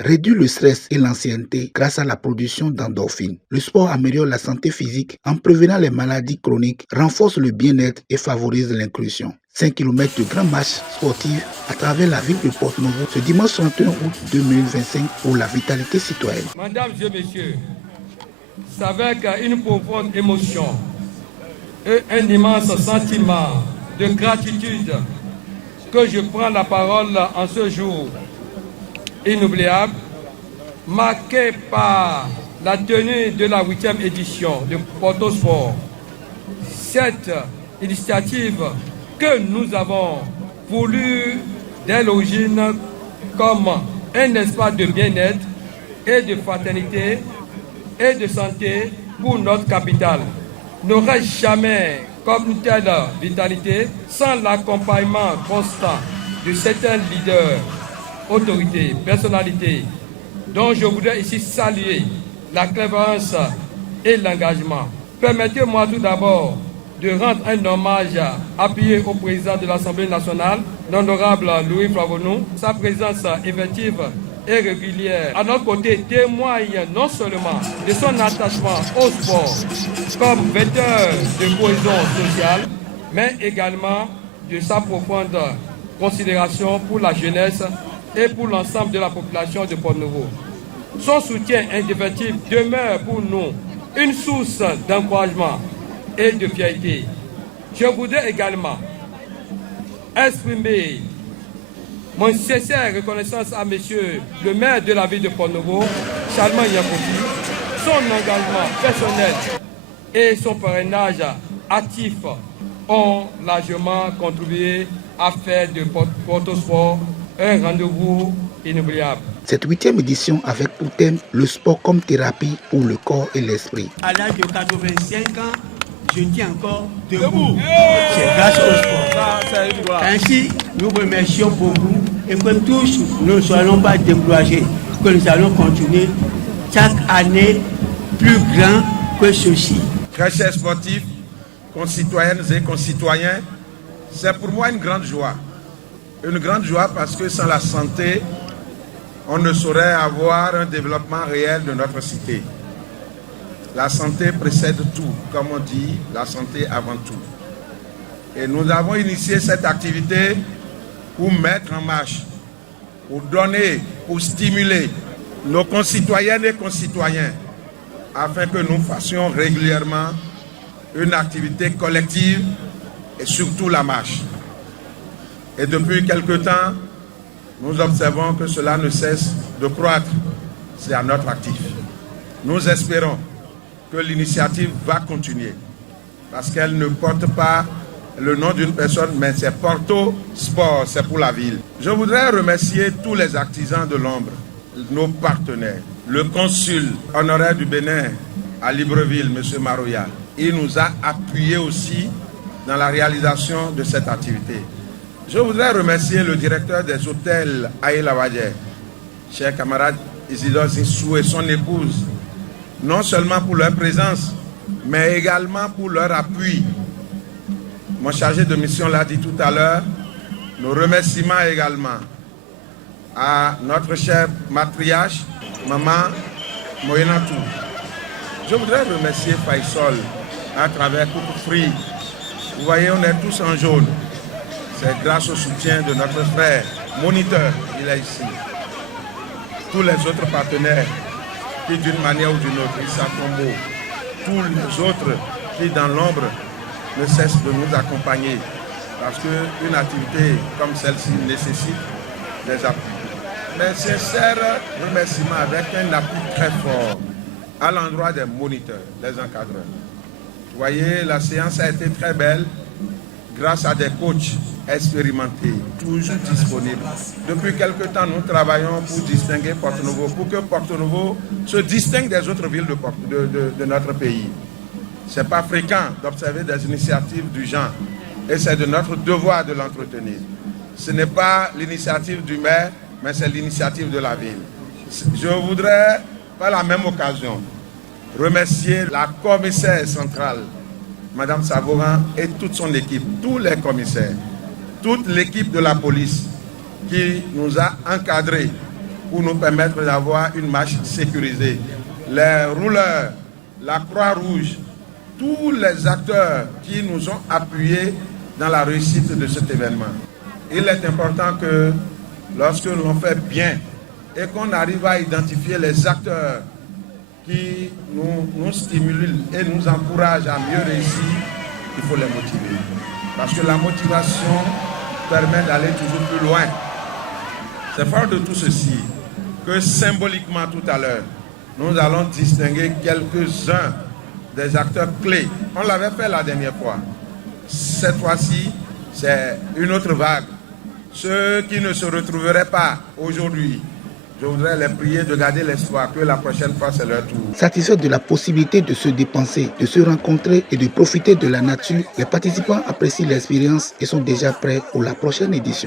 réduit le stress et l'anxiété grâce à la production d'endorphines. Le sport améliore la santé physique en prévenant les maladies chroniques, renforce le bien-être et favorise l'inclusion. 5 km de grande marche sportive à travers la ville de Porto-Novo ce dimanche 31 août 2025 pour la vitalité citoyenne. Mesdames et messieurs, c'est avec une profonde émotion et un immense sentiment de gratitude que je prends la parole en ce jour inoubliable, marqué par la tenue de la 8e édition de Porto Sport. Cette initiative que nous avons voulu dès l'origine comme un espace de bien-être et de fraternité et de santé pour notre capitale n'aurait jamais comme une telle vitalité sans l'accompagnement constant de certains leaders, autorités, personnalités, dont je voudrais ici saluer la clairvoyance et l'engagement. Permettez-moi tout d'abord de rendre un hommage appuyé au président de l'Assemblée nationale, l'honorable Louis Flavonu. Sa présence effective et régulière à notre côté témoigne non seulement de son attachement au sport comme vecteur de cohésion sociale, mais également de sa profonde considération pour la jeunesse et pour l'ensemble de la population de Porto-Novo. Son soutien indéfectible demeure pour nous une source d'encouragement et de fierté. Je voudrais également exprimer mon sincère reconnaissance à monsieur le maire de la ville de Porto-Novo, Charlemagne Yankouti, son engagement personnel et son parrainage actif ont largement contribué à faire de Porto Sport un rendez-vous inoubliable. Cette 8e édition avec pour thème le sport comme thérapie pour le corps et l'esprit. À l'âge de 85 ans, je tiens encore debout. C'est grâce au sport. Ainsi, nous remercions beaucoup et que tous nous ne soyons pas découragés, que nous allons continuer chaque année plus grand que ceci. Très chers sportifs, concitoyennes et concitoyens, c'est pour moi une grande joie. Une grande joie parce que sans la santé, on ne saurait avoir un développement réel de notre cité. La santé précède tout, comme on dit, la santé avant tout. Et nous avons initié cette activité pour mettre en marche, pour donner, pour stimuler nos concitoyennes et concitoyens, afin que nous fassions régulièrement une activité collective et surtout la marche. Et depuis quelque temps, nous observons que cela ne cesse de croître. C'est à notre actif. Nous espérons que l'initiative va continuer parce qu'elle ne porte pas le nom d'une personne, mais c'est Porto Sport, c'est pour la ville. Je voudrais remercier tous les artisans de l'ombre, nos partenaires, le consul honoraire du Bénin à Libreville, M. Maroya. Il nous a appuyés aussi dans la réalisation de cette activité. Je voudrais remercier le directeur des hôtels Aïla Wadje, cher camarade Isidore Zinsou et son épouse, non seulement pour leur présence, mais également pour leur appui. Mon chargé de mission l'a dit tout à l'heure, nos remerciements également à notre chère matriarche, maman Moyenatou. Je voudrais remercier Faisal à travers Coucou Free. Vous voyez, on est tous en jaune. C'est grâce au soutien de notre frère, moniteur, il est ici. Tous les autres partenaires qui d'une manière ou d'une autre, Issa Combo, tous les autres qui dans l'ombre ne cessent de nous accompagner. Parce qu'une activité comme celle-ci nécessite des appuis. Mais sincère remerciement avec un appui très fort à l'endroit des moniteurs, des encadreurs. Vous voyez, la séance a été très belle grâce à des coachs expérimentés, toujours disponibles. Depuis quelque temps, nous travaillons pour distinguer Porto-Novo, pour que Porto-Novo se distingue des autres villes de notre pays. Ce n'est pas fréquent d'observer des initiatives du genre et c'est de notre devoir de l'entretenir. Ce n'est pas l'initiative du maire, mais c'est l'initiative de la ville. Je voudrais, par la même occasion, remercier la commissaire centrale, Madame Savorin, et toute son équipe, tous les commissaires, toute l'équipe de la police qui nous a encadrés pour nous permettre d'avoir une marche sécurisée. Les rouleurs, la Croix-Rouge, tous les acteurs qui nous ont appuyés dans la réussite de cet événement. Il est important que lorsque l'on fait bien et qu'on arrive à identifier les acteurs qui nous stimulent et nous encouragent à mieux réussir, il faut les motiver. Parce que la motivation permet d'aller toujours plus loin. C'est fort de tout ceci que symboliquement tout à l'heure, nous allons distinguer quelques-uns des acteurs clés. On l'avait fait la dernière fois. Cette fois-ci, c'est une autre vague. Ceux qui ne se retrouveraient pas aujourd'hui, je voudrais les prier de garder l'espoir que la prochaine fois, c'est leur tour. Satisfaits de la possibilité de se dépenser, de se rencontrer et de profiter de la nature, les participants apprécient l'expérience et sont déjà prêts pour la prochaine édition.